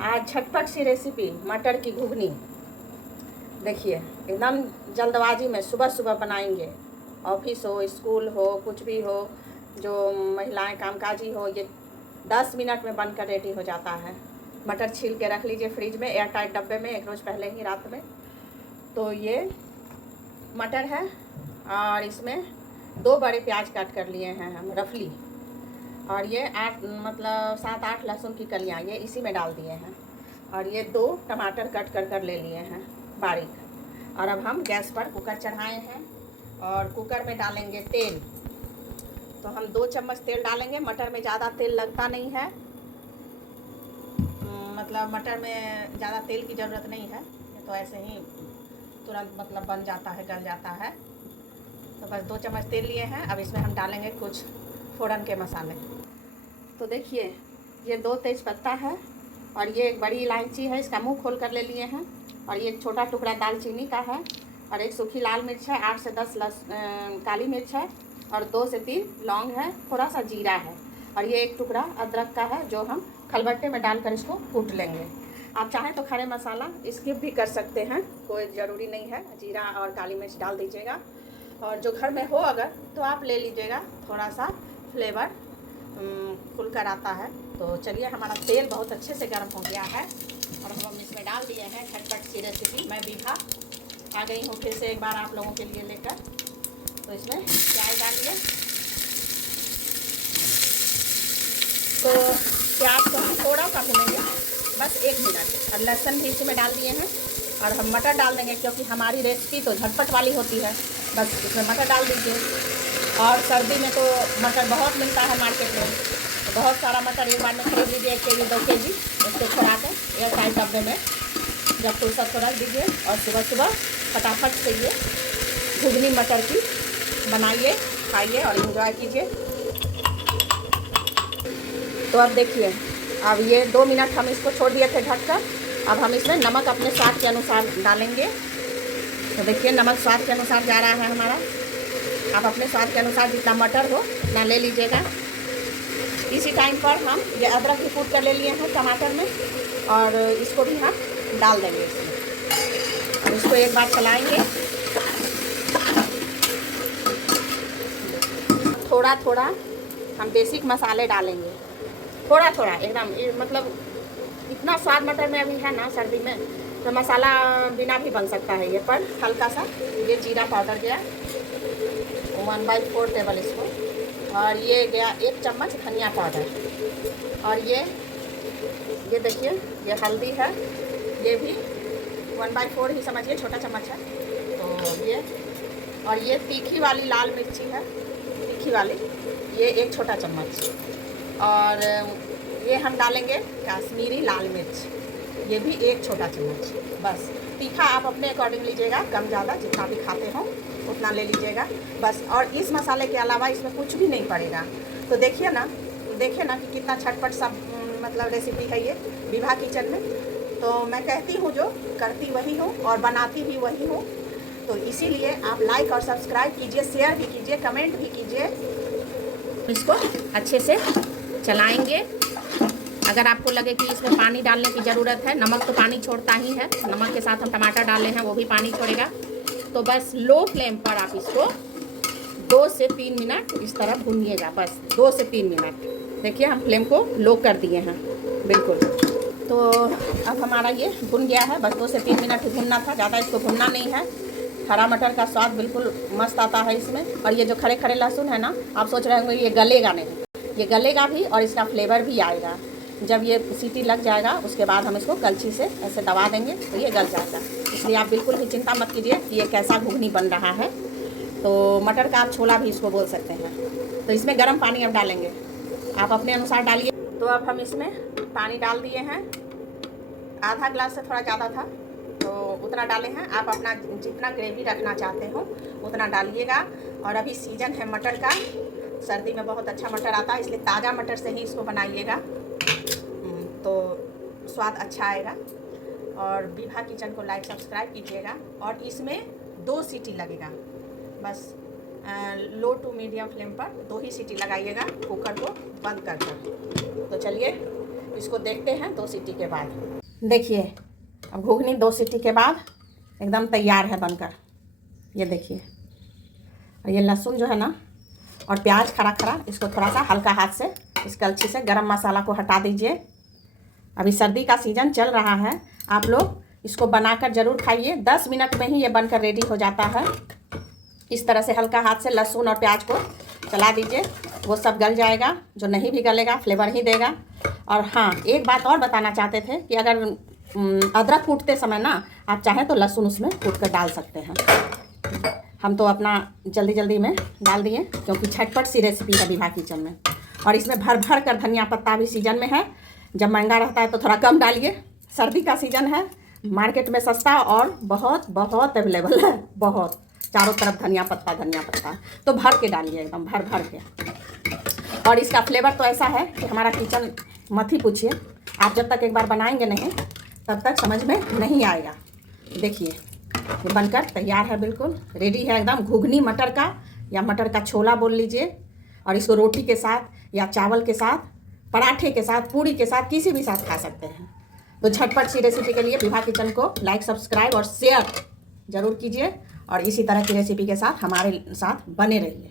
आज झटपट सी रेसिपी मटर की घुगनी। देखिए एकदम जल्दबाजी में सुबह सुबह बनाएंगे। ऑफिस हो, स्कूल हो, कुछ भी हो, जो महिलाएं कामकाजी हो, ये 10 मिनट में बनकर रेडी हो जाता है। मटर छील के रख लीजिए फ्रिज में एयर टाइट डब्बे में, एक रोज़ पहले ही रात में। तो ये मटर है और इसमें 2 बड़े प्याज काट कर लिए हैं हम रफली, और ये 7-8 लहसुन की कलियाँ ये इसी में डाल दिए हैं, और ये 2 टमाटर कट कर ले लिए हैं बारीक। और अब हम गैस पर कुकर चढ़ाए हैं और कुकर में डालेंगे तेल। तो हम 2 चम्मच तेल डालेंगे। मटर में ज़्यादा तेल लगता नहीं है, मतलब मटर में ज़्यादा तेल की ज़रूरत नहीं है, तो ऐसे ही तुरंत बन जाता है, गल जाता है। तो बस 2 चम्मच तेल लिए हैं। अब इसमें हम डालेंगे कुछ फ़ौरन के मसाले। तो देखिए ये 2 तेज़पत्ता है और ये एक बड़ी इलायची है, इसका मुंह खोल कर ले लिए हैं, और ये एक छोटा टुकड़ा दालचीनी का है, और एक सूखी लाल मिर्च है, 8 से 10 काली मिर्च है, और 2 से 3 लौंग है, थोड़ा सा जीरा है, और ये एक टुकड़ा अदरक का है जो हम खलबट्टे में डालकर इसको कूट लेंगे। आप चाहें तो खड़े मसाला स्किप भी कर सकते हैं, कोई ज़रूरी नहीं है। जीरा और काली मिर्च डाल दीजिएगा, और जो घर में हो अगर तो आप ले लीजिएगा, थोड़ा सा फ्लेवर खुल कर आता है। तो चलिए हमारा तेल बहुत अच्छे से गर्म हो गया है और हम इसमें डाल दिए हैं झटपट सी रेसिपी। मैं विभा आ गई हूँ फिर से एक बार आप लोगों के लिए लेकर। तो इसमें प्याज डालिए। तो प्याज को हम थोड़ा सा भूनेंगे, बस 1 मिनट, और लहसुन भी इसी में डाल दिए हैं, और हम मटर डाल देंगे क्योंकि हमारी रेसिपी तो झटपट वाली होती है। बस इसमें मटर डाल दीजिए। और सर्दी में तो मटर बहुत मिलता है मार्केट में, तो बहुत सारा मटर एक बार में खरीद लीजिए, 1 केजी 2 केजी, उसको छोड़ा के एयर टाइट डब्बे में जब फुर्सत को रख दीजिए, और सुबह सुबह फटाफट से ये घुगनी मटर की बनाइए, खाइए और एंजॉय कीजिए। तो अब देखिए, अब ये 2 मिनट हम इसको छोड़ दिए थे ढककर। अब हम इसमें नमक अपने स्वाद के अनुसार डालेंगे। तो देखिए नमक स्वाद के अनुसार जा रहा है हमारा। आप अपने स्वाद के अनुसार जितना मटर हो उतना ले लीजिएगा। इसी टाइम पर हम ये अदरक भी कूट कर ले लिए हैं टमाटर में, और इसको भी हम डाल देंगे इसमें, और इसको एक बार चलाएंगे। थोड़ा थोड़ा हम बेसिक मसाले डालेंगे, थोड़ा थोड़ा एकदम, मतलब इतना स्वाद मटर में अभी है ना सर्दी में, तो मसाला बिना भी बन सकता है ये। पर हल्का सा ये जीरा पाउडर गया 1/4 टेबल स्पून, और ये गया 1 चम्मच धनिया पाउडर, और ये देखिए ये हल्दी है, ये भी 1/4 ही समझिए, छोटा चम्मच है। तो ये, और ये तीखी वाली लाल मिर्ची है, तीखी वाली, ये 1 छोटा चम्मच, और ये हम डालेंगे कश्मीरी लाल मिर्च, ये भी 1 छोटा चम्मच। बस तीखा आप अपने अकॉर्डिंग लीजिएगा, कम ज़्यादा जितना भी खाते हो उतना ले लीजिएगा बस। और इस मसाले के अलावा इसमें कुछ भी नहीं पड़ेगा। तो देखिए ना कि कितना झटपट सब रेसिपी है ये विभा किचन में। तो मैं कहती हूँ जो करती वही हूँ और बनाती भी वही हूँ। तो इसीलिए आप लाइक और सब्सक्राइब कीजिए, शेयर भी कीजिए, कमेंट भी कीजिए। इसको अच्छे से चलाएंगे। अगर आपको लगे कि इसमें पानी डालने की ज़रूरत है, नमक तो पानी छोड़ता ही है, नमक के साथ हम टमाटर डाले हैं वो भी पानी छोड़ेगा। तो बस लो फ्लेम पर आप इसको 2 से 3 मिनट इस तरह भूनिएगा, बस 2 से 3 मिनट। देखिए हम फ्लेम को लो कर दिए हैं बिल्कुल। तो अब हमारा ये भुन गया है, बस 2 से 3 मिनट ही भुनना था, ज़्यादा इसको भुनना नहीं है। हरा मटर का स्वाद बिल्कुल मस्त आता है इसमें। और ये जो खड़े खड़े लहसुन है ना, आप सोच रहे होंगे ये गलेगा नहीं, ये गलेगा भी और इसका फ्लेवर भी आएगा। जब ये सीटी लग जाएगा उसके बाद हम इसको कलछी से ऐसे दबा देंगे तो ये गल जाएगा। इसलिए आप बिल्कुल भी चिंता मत कीजिए कि ये कैसा घुगनी बन रहा है। तो मटर का आप छोला भी इसको बोल सकते हैं। तो इसमें गर्म पानी अब डालेंगे, आप अपने अनुसार डालिए। तो अब हम इसमें पानी डाल दिए हैं, आधा ग्लास से थोड़ा ज़्यादा था तो उतना डाले हैं। आप अपना जितना ग्रेवी रखना चाहते हो उतना डालिएगा। और अभी सीजन है मटर का, सर्दी में बहुत अच्छा मटर आता है, इसलिए ताज़ा मटर से ही इसको बनाइएगा तो स्वाद अच्छा आएगा। और विभा किचन को लाइक सब्सक्राइब कीजिएगा। और इसमें 2 सीटी लगेगा, बस लो टू मीडियम फ्लेम पर 2 ही सीटी लगाइएगा, कुकर को बंद कर कर। तो चलिए इसको देखते हैं 2 सीटी के बाद। देखिए अब घुघनी 2 सीटी के बाद एकदम तैयार है बनकर। ये देखिए, और ये लहसुन जो है ना और प्याज खड़ा खड़ा, इसको थोड़ा सा हल्का हाथ से इस कलछी से गरम मसाला को हटा दीजिए। अभी सर्दी का सीज़न चल रहा है, आप लोग इसको बनाकर ज़रूर खाइए। 10 मिनट में ही ये बनकर रेडी हो जाता है। इस तरह से हल्का हाथ से लहसुन और प्याज को चला दीजिए, वो सब गल जाएगा। जो नहीं भी गलेगा फ्लेवर ही देगा। और हाँ, एक बात और बताना चाहते थे कि अगर अदरक कूटते समय ना आप चाहें तो लहसुन उसमें कूट कर डाल सकते हैं। हम तो अपना जल्दी जल्दी में डाल दिए क्योंकि झटपट सी रेसिपी है विभा किचन में। और इसमें भर भर कर धनिया पत्ता भी सीजन में है। जब महंगा रहता है तो थोड़ा कम डालिए, सर्दी का सीज़न है, मार्केट में सस्ता और बहुत बहुत अवेलेबल है, बहुत चारों तरफ धनिया पत्ता तो भर के डालिए, एकदम भर भर के। और इसका फ्लेवर तो ऐसा है कि हमारा किचन मत ही पूछिए, आप जब तक एक बार बनाएंगे नहीं तब तक समझ में नहीं आएगा। देखिए ये बनकर तैयार है, बिल्कुल रेडी है एकदम। घुघनी मटर का या मटर का छोला बोल लीजिए। और इसको रोटी के साथ या चावल के साथ, पराठे के साथ, पूड़ी के साथ, किसी भी साथ खा सकते हैं। तो झटपट सी रेसिपी के लिए विभा किचन को लाइक, सब्सक्राइब और शेयर ज़रूर कीजिए। और इसी तरह की रेसिपी के साथ हमारे साथ बने रहिए।